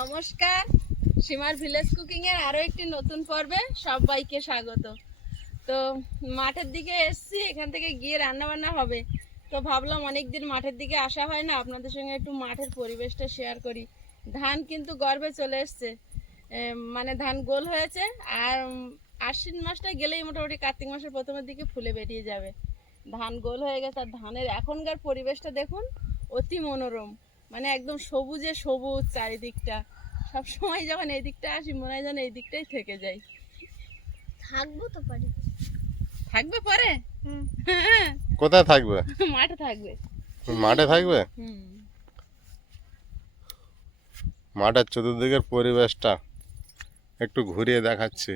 নমস্কার। সীমার village cooking এর আরও একটি নতুন পর্বে সবাইকে স্বাগত। তো মাঠের দিকে এসছি, এখান থেকে গিয়ে রান্না বান্না হবে। তো ভাবলাম অনেক দিন মাঠের দিকে আসা হয় না, আপনাদের সঙ্গে একটু মাঠের পরিবেশটা শেয়ার করি। ধান কিন্তু গর্বে চলে এসছে। মানে ধান গোল হয়েছে, আর আশ্বিন মাসটা গেলেই মোটামুটি কার্তিক মাসের প্রথমের দিকে ফুলে বেরিয়ে যাবে। ধান গোল হয়ে গেছে, আর ধানের এখনকার পরিবেশটা দেখুন, অতি মনোরম। মানে একদম সবুজে সবুজ চারিদিকটা। সব সময় যখন এই দিকটা আসি মনে হয় যেন এই দিকটাই থেকে যাই। থাকব তো পারি। থাকবে পরে? কোথায় থাকবে? মাঠে থাকবে। মাঠে থাকবে? মাঠের চতুর্দিকের পরিবেশটা একটু ঘুরিয়ে দেখাচ্ছি।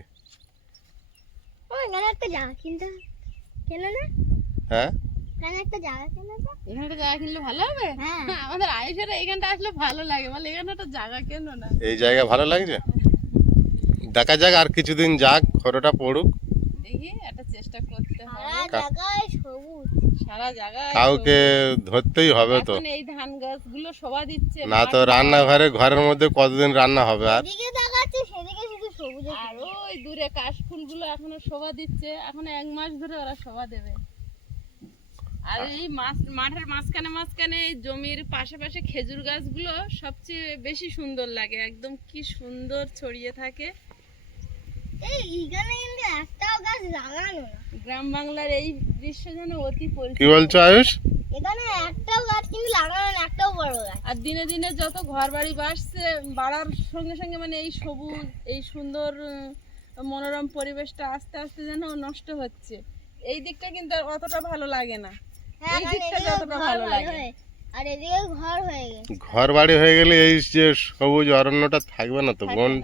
ও এখানে একটা জায়গা কিনতে কেন না? হ্যাঁ? এখানে একটা জায়গা কেনা তো এখানটা জায়গা কিনলে ভালো হবে? হ্যাঁ। আমাদের এখানটা আসলে ভালো লাগে। বলে এখানে একটা জায়গা কেন না? এই জায়গা ভালো লাগছে? দেখা যাক আর কিছুদিন যাক পড়ুক। দেখি একটা চেষ্টা করতে হবে। সারা জায়গায় সবুজ। সারা জায়গায় কাউকে ধরতেই হবে তো। এই ধান গাছগুলো শোভা দিচ্ছে না তো রান্নাঘরে ঘরের মধ্যে কতদিন রান্না হবে আর? এদিকে দেখাচ্ছে সেদিকে শুধু সবুজ আর ওই দূরে কাশ ফুলগুলো এখনও শোভা দিচ্ছে। এখন এক মাস ধরে ওরা শোভা দেবে। আর এই মাছ মাঠের মাঝখানে মাঝখানে এই জমির পাশে পাশে খেজুর গাছগুলো সবচেয়ে বেশি সুন্দর লাগে। একদম কি সুন্দর ছড়িয়ে থাকে। এই কিন্তু একটাও গাছ লাগানো গ্রাম বাংলার এই দৃশ্য যেন অতি কি পরিচিত বলছো আয়ুষ? এখানে একটাও গাছ কিন্তু লাগানো না একটাও বড় গাছ। আর দিনে দিনে যত ঘর বাড়ি বাড়ছে বাড়ার সঙ্গে সঙ্গে মানে এই সবুজ এই সুন্দর মনোরম পরিবেশটা আস্তে আস্তে যেন নষ্ট হচ্ছে। এই দিকটা কিন্তু আর অতটা ভালো লাগে না। হ্যাঁ ঘর বাড়ি হয়ে- আর এদিকে ঘর হয়ে গেছে। ঘর বাড়ি হয়ে গেলে এই যে সবুজ অরণ্যটা থাকবে না তো বন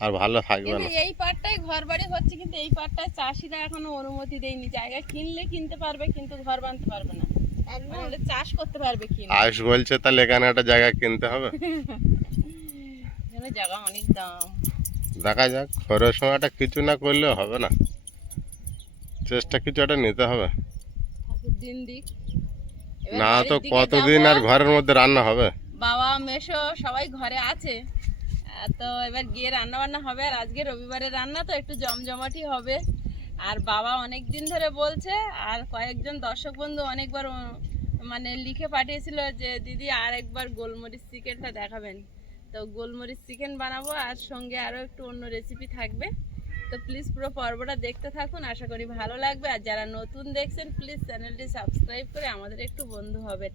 আর ভালো থাকবে না। এই পাটটাই ঘর বাড়ি হচ্ছে কিন্তু এই পাটটায় চাষিরা এখনও অনুমতি দেয়নি। জায়গা কিনলে কিনতে পারবে কিন্তু ঘর বানতে পারবে না। একদম। মানে চাষ করতে পারবে কিনা আয়ুষ বলছে তাহলে এখানে একটা জায়গা কিনতে হবে? জায়গা অনেক দাম। দেখা যাক সময়টা কিছু না করলে হবে না। চেষ্টা কিছু একটা নিতে হবে। দিন দিক না তো কতদিন আর ঘরের মধ্যে রান্না হবে? বাবা মেশো সবাই ঘরে আছে। তো এবার গিয়ে রান্না বান্না হবে। আর আজকে রবিবারের রান্না তো একটু জমজমাটি হবে। আর বাবা অনেক দিন ধরে বলছে আর কয়েকজন দর্শক বন্ধু অনেকবার মানে লিখে পাঠিয়েছিল যে দিদি আর একবার গোলমরিচ চিকেনটা দেখাবেন। তো গোলমরিচ চিকেন বানাবো আর সঙ্গে আরও একটু অন্য রেসিপি থাকবে। তো প্লিজ পুরো পর্বটা দেখতে থাকুন আশা করি ভালো লাগবে। আর যারা নতুন দেখছেন প্লিজ চ্যানেলটি সাবস্ক্রাইব করে আমাদের একটু বন্ধু হবেন।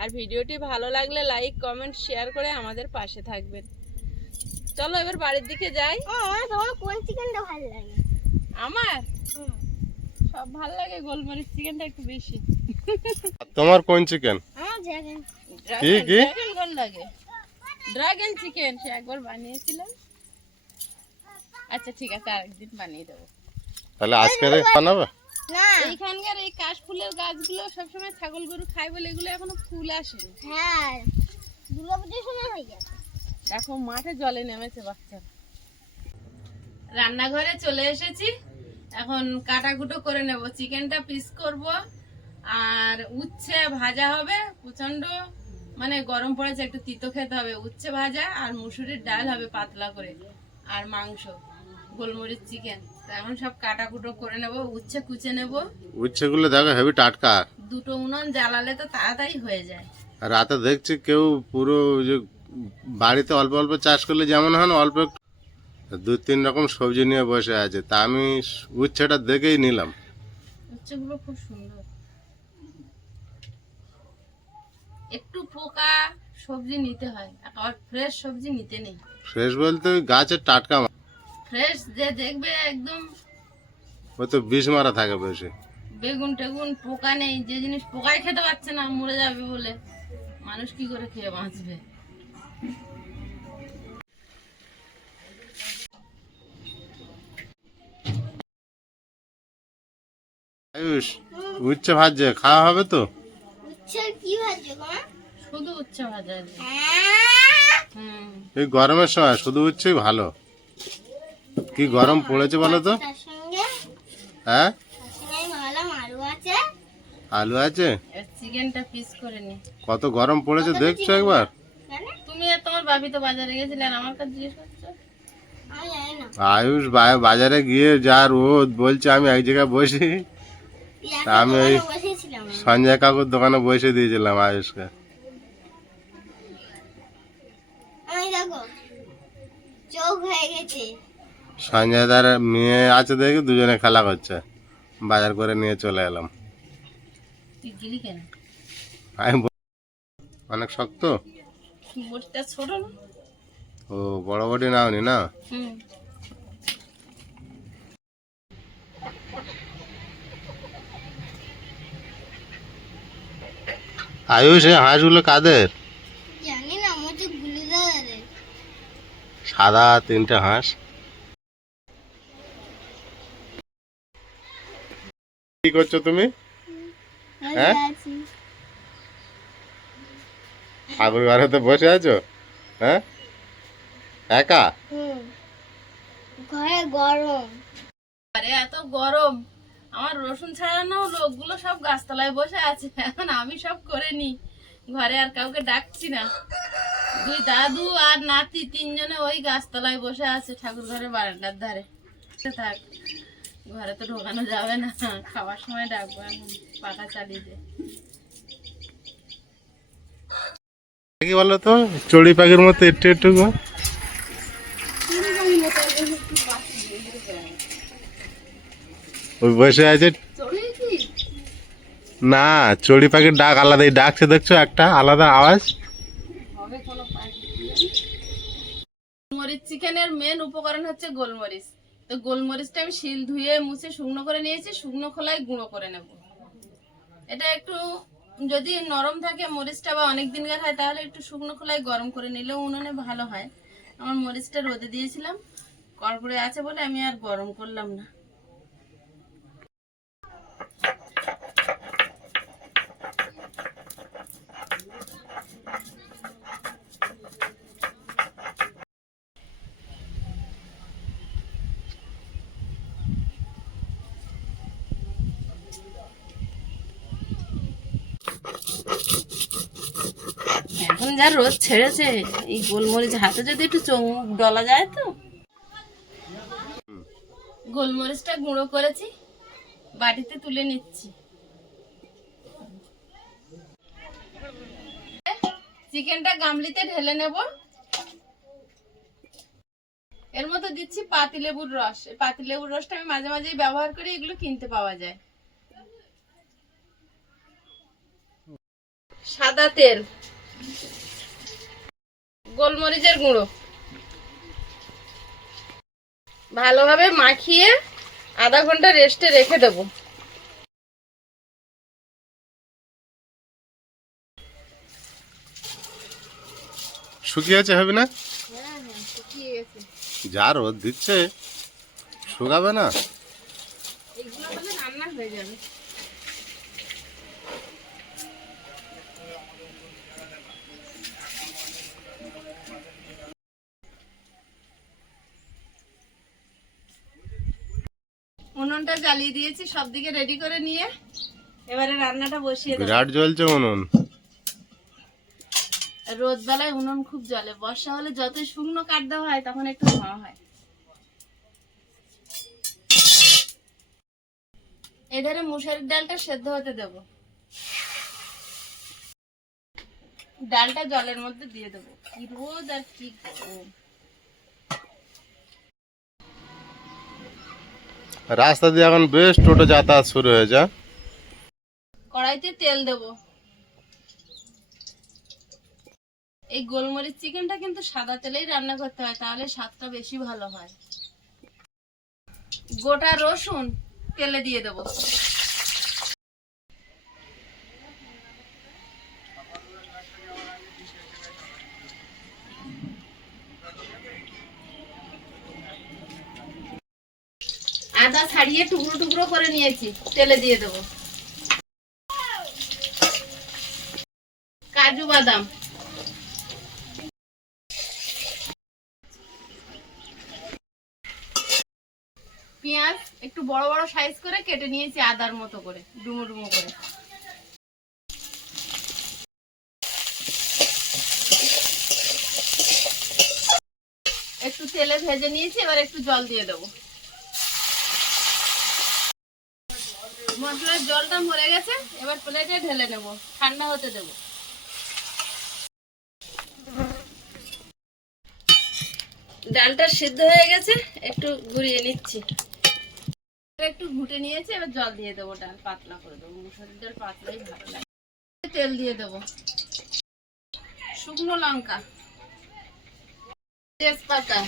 আর ভিডিওটি ভালো লাগলে লাইক কমেন্ট শেয়ার করে আমাদের পাশে থাকবেন। চলো এবার বাড়ির দিকে যাই। কোন চিকেনটা ভালো লাগে? আমার? সব ভালো লাগে গোলমরিচ চিকেনটা একটু বেশি। তোমার কোন চিকেন কি, কি? লাগে? ড্রাগন চিকেন সে একবার বানিয়েছিলাম আচ্ছা ঠিক আছে আরেকদিন বানিয়ে দেবো। তাহলে আজকে বানাবে? না। এইখানকার এই কাশ ফুলের গাছগুলো সবসময় ছাগল গরু খায় বলে এগুলো এখনও ফুল আসেনি। হ্যাঁ দুর্গাপুজোর সময় হয়ে যাবে দেখো মাঠে জলে নেমেছে বাচ্চা। রান্নাঘরে চলে এসেছি। এখন কাটাকুটো করে নেব। চিকেনটা পিস করব। আর উচ্ছে ভাজা হবে প্রচণ্ড মানে গরম পড়েছে একটু তিতো খেতে হবে। উচ্ছে ভাজা আর মুসুরির ডাল হবে পাতলা করে আর মাংস। গোলমরিচ চিকেন। এখন সব কাটাকুটো করে নেব উচ্ছে কুচে নেব। উচ্ছেগুলো দেখো হেভি টাটকা। দুটো উনুন জ্বালালে তো তাড়াতাড়ি হয়ে যায়। আর রাতে দেখছি কেউ পুরো যে বাড়িতে অল্প অল্প চাষ করলে যেমন হয় না অল্প দু তিন রকম সবজি নিয়ে বসে আছে তা আমি উচ্ছেটা দেখেই নিলাম। উচ্ছেগুলো খুব সুন্দর। একটু পোকা সবজি নিতে হয় আর ফ্রেশ সবজি নিতে নেই। ফ্রেশ বলতে গাছের টাটকা। ফ্রেশ যে দেখবে একদম ওই তো বিষ মারা থাকে বেশি বেগুন টেগুন পোকা নেই যে জিনিস পোকায় খেতে পারছে না মরে যাবে বলে। মানুষ কি করে খেয়ে বাঁচবে? আয়ুষ উচ্ছে ভাজছে খাওয়া হবে তো? উচ্ছে কি ভাজছে শুধু উচ্ছে ভাজা হ্যাঁ। হুম। এই গরমের সময় শুধু উচ্ছেই ভালো। কি গরম পড়েছে বলো তো? হ্যাঁ? আলু আছে? চিকেনটা পিস করে নি। কত গরম পড়েছে দেখছ একবার? মানে? তুমি আর তোমার তোমার তো বাজারে গেছিলেন আমার কাছে জিজ্ঞেস করছ? আমি জানি না। আয়ুষ বাজারে গিয়ে যা রোদ বলছে আমি এক জায়গায় বসি। আমি ওই- সঞ্জয় কাকুর দোকানে বসে দিয়েছিলাম আয়ুষকে। চোখ হয়ে গেছে। সঞ্জয় দার মেয়ে আছে দেখে দুজনে খেলা করছে। বাজার করে নিয়ে চলে এলাম। আমি বল- অনেক শক্ত? ও বড় বড়ি নাওনি না? হুম। আয়ুষ এই হাঁসগুলো কাদের? জানি না সাদা তিনটে হাঁস। কি করছ তুমি? হ্যাঁ? ঠাকুর ঘরেতে বসে আছো? হ্যাঁ? একা? ঘরে গরম। আরে এত গরম। আমার রসুন ছাড়ানো লোকগুলো সব গাছতলায় বসে আছে। এখন আমি সব করে নি ঘরে আর কাউকে ডাকছি না। দুই দাদু আর নাতি তিনজনে ওই গাছতলায় বসে আছে ঠাকুর ঘরের বারান্দার ধারে। থাক। ঘরে তো ঢোকানো যাবে না। খাওয়ার সময় ডাকবো এখন পাখা চালিয়ে দে কি বলো তো চড়ি পাখির মতো একটু একটু গো। ওই বসে আছে। না চড়ি পাখির ডাক আলাদাই ডাকছে দেখছ? একটা আলাদা আওয়াজ। চিকেনের মেন উপকরণ হচ্ছে গোলমরিচ। তো গোলমরিচটা আমি শিল ধুয়ে মুছে শুকনো করে নিয়েছি, শুকনো খোলায় গুঁড়ো করে নেব। এটা একটু যদি নরম থাকে মরিচটা বা অনেক দিনকার হয়, তাহলে একটু শুকনো খোলায় গরম করে নিলেও উনুনে ভালো হয়। আমার মরিচটা রোদে দিয়েছিলাম, কড়কড়ে আছে বলে আমি আর গরম করলাম না। এখন যা রোদ ছেড়েছে, এই গোলমরিচ হাতে যদি একটু চোখ ডলা যায় তো। গোলমরিচটা গুঁড়ো করেছি, বাটিতে তুলে নিচ্ছি। চিকেনটা গামলিতে ঢেলে নেব। এর মধ্যে দিচ্ছি পাতিলেবুর রস। পাতিলেবুর রসটা আমি মাঝে মাঝেই ব্যবহার করি, এগুলো কিনতে পাওয়া যায়। সাদা তেল গোলমরিচের গুঁড়ো। ভালোভাবে মাখিয়ে আধা ঘণ্টা রেস্টে রেখে দেবো। শুকিয়েছে হবে না? হ্যাঁ হ্যাঁ যা রোদ দিচ্ছে শুকাবে না? এগুলো রান্না হয়ে যাবে। উনুনটা জ্বালিয়ে দিয়েছি সব দিকে রেডি করে নিয়ে এবারে রান্নাটা বসিয়ে দেবো। বিরাট জ্বলছে উনুন। রোদ বেলায় উনুন খুব জ্বলে বর্ষা হলে যত শুকনো কাঠ দেওয়া হয় তখন একটু ধোঁয়া হয়। এধারে মুসারির ডালটা সেদ্ধ হতে দেব। ডালটা জলের মধ্যে দিয়ে দেবো। কি রোদ আর কি গরম। রাস্তা দিয়ে এখন বেশ টোটো যাতায়াত শুরু হয়ে যায় কড়াইতে তেল দেব। এই গোলমরিচ চিকেনটা কিন্তু সাদা তেলেই রান্না করতে হয়, তাহলে স্বাদটা বেশি ভালো হয়। গোটা রসুন তেলে দিয়ে দেব। ছাড়িয়ে টুকরো টুকরো করে নিয়েছি, তেলে দিয়ে দেবো। কাজু বাদাম। পেঁয়াজ একটু বড় বড় সাইজ করে কেটে নিয়েছি আদার মতো করে, ডুমো ডুমো করে। একটু তেলে ভেজে নিয়েছি, এবার একটু জল দিয়ে দেবো। মশলার জলটা মরে গেছে, এবার প্লেটে ঢেলে নেব, ঠান্ডা হতে দেবো। ডালটা সিদ্ধ হয়ে গেছে, একটু ঘুরিয়ে নিচ্ছি। একটু ঘুটে নিয়েছি, এবার জল দিয়ে দেবো ডাল, পাতলা করে দেবো। মুসুরির ডাল পাতলাই ভালো লাগে। তেল দিয়ে দেবো। শুকনো লঙ্কা। তেজপাতা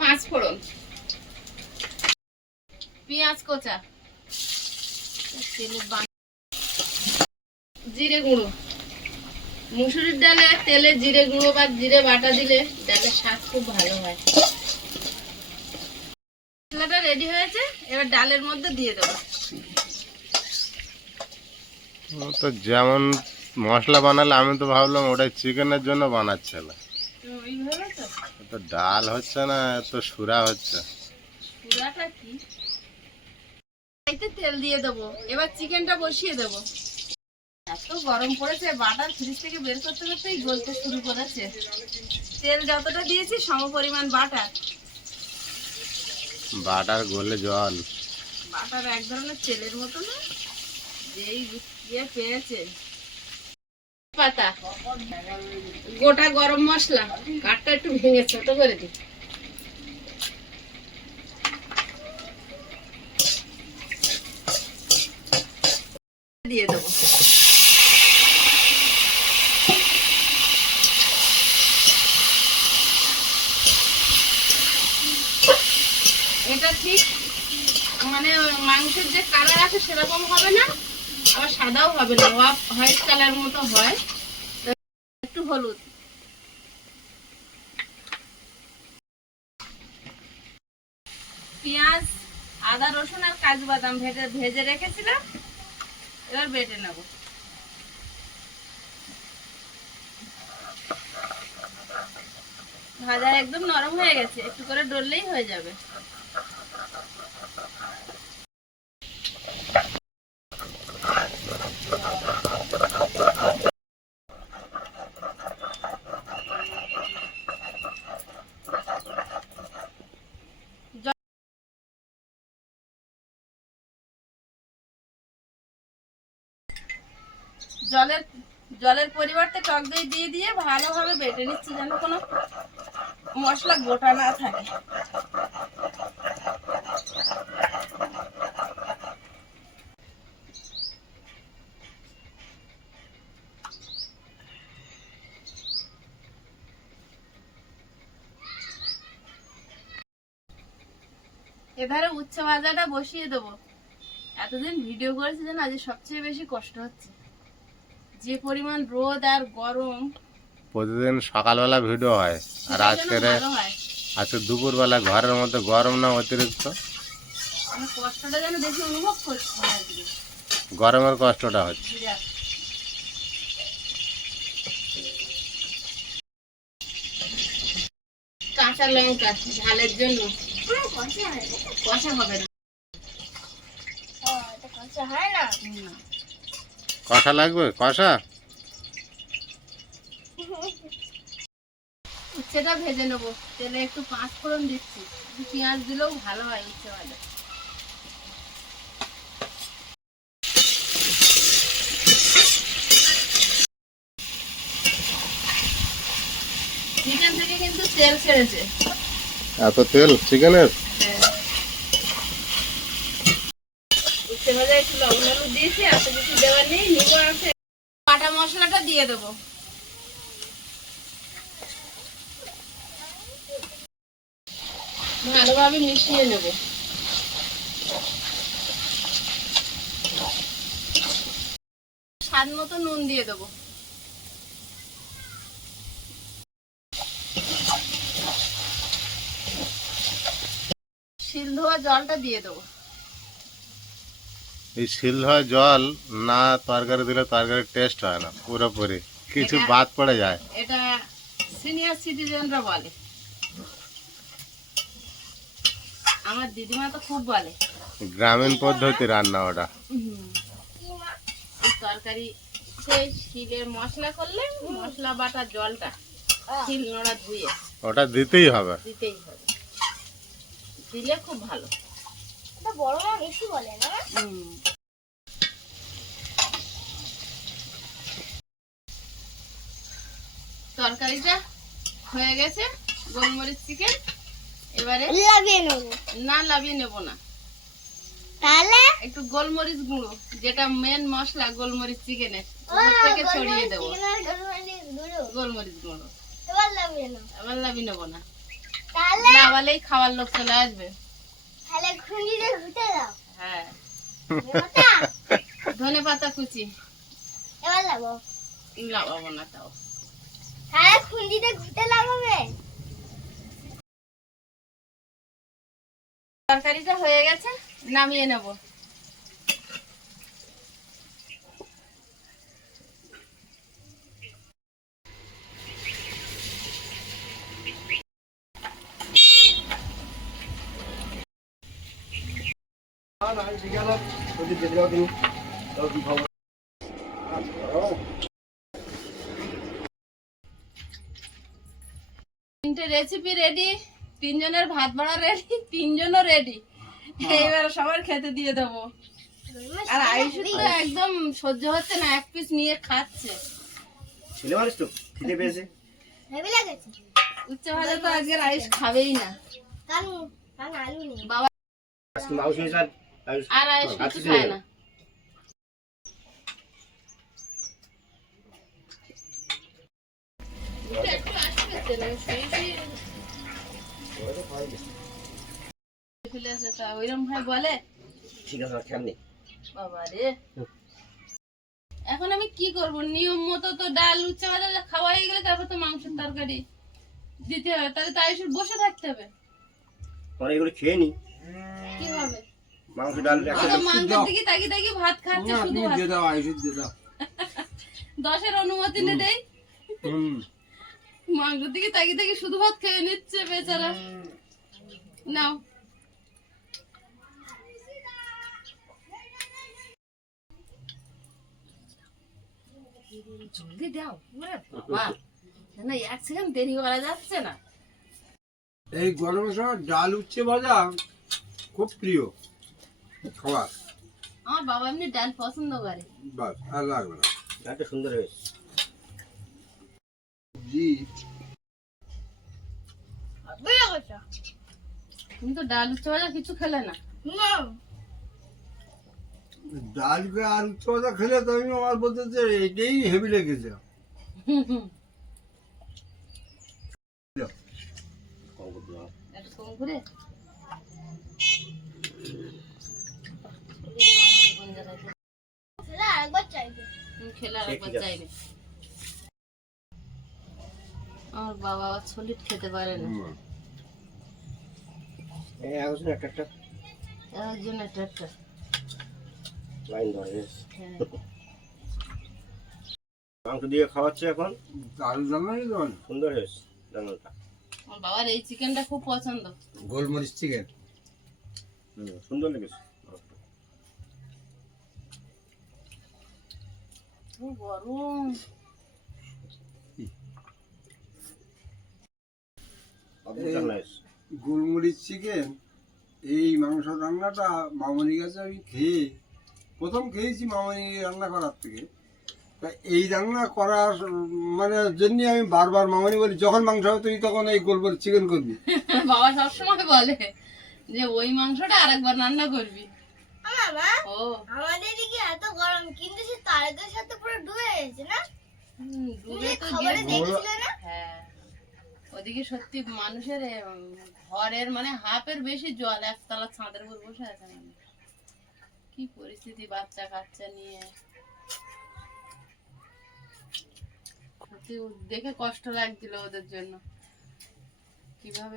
পাঁচ ফোড়ন পেঁয়াজ কোচা জিরে গুঁড়ো। মুসুরির ডালে তেলে জিরে গুঁড়ো বা জিরে বাটা দিলে ডালের স্বাদ খুব ভালো হয়। মশলাটা রেডি হয়েছে এবার ডালের মধ্যে দিয়ে দেবো। তো যেমন মশলা বানালে আমি তো ভাবলাম ওটা চিকেনের জন্য বানাচ্ছে না। তো তো। তো ডাল হচ্ছে না এত সুরা হচ্ছে। পুরাটা কি? এতে তেল দিয়ে দেবো। এবার চিকেনটা বসিয়ে দেবো। এত গরম পড়েছে বাটার ফ্রিজ থেকে বের করতে করতেই গলতে শুরু করেছে। তেল যতটা দিয়েছি সম পরিমাণ বাটার। বাটার গলে জল। বাটার এক ধরনের তেলের মতো না যেই ইয়ে পেয়েছে। পাতা। গোটা গরম মশলা। কাঠটা একটু ভেঙে ছোট করে দিই। দিয়ে দেবো এটা ঠিক মানে মাংসের যে কালার আছে সেরকম হবে না আবার সাদাও হবে না হোয়াইট কালার মতো হয়। একটু হলুদ। পেঁয়াজ আদা রসুন আর কাজু বাদাম ভেজে ভেজে রেখেছিলাম। এবার বেটে নেব। ভাজা একদম নরম হয়ে গেছে একটু করে ডললেই হয়ে যাবে জলের জলের পরিবর্তে টক দই দিয়ে দিয়ে ভালোভাবে বেটে নিচ্ছি যেন কোনো মশলা গোটা না থাকে। এধারে উচ্চ ভাজাটা বসিয়ে দেবো। এতদিন ভিডিও করেছি যেন আজ সবচেয়ে বেশি কষ্ট হচ্ছে। যে পরিমাণ রোদ আর গরম প্রতিদিন সকালবেলা ভিডিও হয় আর আজকের আজকে দুপুরবেলা ঘরের মধ্যে গরম না অতিরিক্ত? কষ্টটা যেন বেশি অনুভব করছি গরমের কষ্টটা হচ্ছে। কাঁচা লঙ্কা ঝালের জন্য। কষা হবে না। কষা হয় না। কষা লাগবে? কষা উচ্ছেটা ভেজে নেব। তেলে একটু পাঁচ ফোড়ন দিচ্ছি পেঁয়াজ দিলেও ভালো হয় উচ্ছে ভাজা চিকেন থেকে কিন্তু তেল ছেড়েছে। এত তেল? চিকেনের? উচ্ছে ভাজা একটু লবণ হলুদ দিয়েছি কিছু দেওয়ার নেই নিব আছে। বাটা মশলাটা দিয়ে দেবো। ভালোভাবে মিশিয়ে নেব। স্বাদ মতো নুন দিয়ে দেবো। শিল ধোয়া জলটা দিয়ে দেবো। এই শিল হওয়া জল না তরকারি দিলে তরকারির টেস্ট হয় না পুরোপুরি। কিছু বাদ পড়ে যায়। এটা সিনিয়র সিটিজেনরা বলে। আমার দিদিমা তো খুব বলে। গ্রামীণ পদ্ধতি রান্না ওটা। তরকারি সেই শিলের মশলা করলে মশলা বাটা জলটা শিল নোড়া ধুয়ে ওটা দিতেই হবে। দিতেই হবে। দিলে খুব ভালো। ওটা বেশি বলে না? তরকারিটা হয়ে গেছে গোলমরিচ চিকেন। এবারে নেব। না লাভিয়ে নেব না। তাহলে? একটু গোলমরিচ গুঁড়ো যেটা মেন মশলা গোলমরিচ চিকেনের। থেকে ছড়িয়ে গোলমরিচ দেবো গোলমরিচ গুঁড়ো। এবার লাগিয়ে নেব। আবার লাভি নেব না। তাহলে? লাভালেই খাওয়ার লোক চলে আসবে। তাহলে খুঁজিতে ঘুটে দাও। হ্যাঁ। ধনে পাতা কুচি। এবার লাগো লাগাবো না তাও। তাহলে খুঁজিতে ঘুটে লাগাবে? তরকারিটা হয়ে গেছে নামিয়ে নেব। তিনটে রেসিপি রেডি তিনজনের ভাত বাড়া রেডি তিনজনও রেডি এইবার সবার খেতে দিয়ে দেবো। আর আয়ুষ তো একদম সহ্য হচ্ছে না এক পিস নিয়ে খাচ্ছে। ছেলে মানুষ তো খিদে পেয়েছে। উচ্চ ভাজা তো আজকের আয়ুষ খাবেই না। কারণ কারণ আলু নেই বাবা আর কিছু খায় না এখন আমি কি করব? নিয়ম মতো তো ডাল উচ্চা ভাজা খাওয়া হয়ে গেলে তারপর তো মাংসের তরকারি দিতে হবে। তাহলে তো আয়ুষের বসে থাকতে হবে। পরে এগুলো খেয়ে নি। কি হবে মাংস ডাল তাকি তাকি ভাত খাচ্ছে শুধু ভাত। দাও দিয়ে দাও। দশের অনুমতি নে দেই। মাংসের দিকে তাকি তাকি শুধু ভাত খেয়ে নিচ্ছে বেচারা। নাও। জলদি দাও বাবা। না এক সেকেন্ড দেরি করা যাচ্ছে না। এই গরমের সময় ডাল উচ্ছে ভাজা খুব প্রিয়। খাবার আমার বাবা এমনি ডাল পছন্দ করে। বাস আর লাগবে না। ডালটা সুন্দর হয়েছে। জি। তুমি তো ডাল উচ্চ ভাজা কিছু খেলে না। না। ডালকে আর উচ্ছে ভাজা খেলে তো আমি আমার বলতে যে এটাই হেভি লেগেছে। কম করে ছেলে আরেকবার চাইবে। খেলে। চাইবে আমার বাবা খেতে পারে না। একজন একটা একটা। একজন একটা একটা। লাইন ধরে হ্যাঁ। মাংস দিয়ে খাওয়াচ্ছে এখন? জানাই সুন্দর হয়েছে আমার বাবার এই চিকেনটা খুব পছন্দ। গোলমরিচ চিকেন হুম, সুন্দর লেগেছে। গরম। গোলমরিচ চিকেন এই মাংস রান্নাটা মামনির কাছে আমি খেয়ে প্রথম খেয়েছি মামনি রান্না করার থেকে। তা এই রান্না করার মানে জন্য আমি বারবার মামনি বলি যখন মাংস হবে তুই তখন এই গোলমরিচ চিকেন করবি। বাবা সবসময় বলে যে ওই মাংসটা আরেকবার রান্না করবি। মা আমাদের এদিকে এত গরম কিন্তু সে তারকের সাথে পুরো ডুবে গেছে না? যে তো খবরে দেখছিলে না? হ্যাঁ। ওদিকে সত্যি মানুষের ঘরের মানে হাফের বেশি জল একতলা ছাদের উপর বসে আছে কি পরিস্থিতি বাচ্চা কাচ্চা নিয়ে। দেখে কষ্ট লাগছিল ওদের জন্য। কীভাবে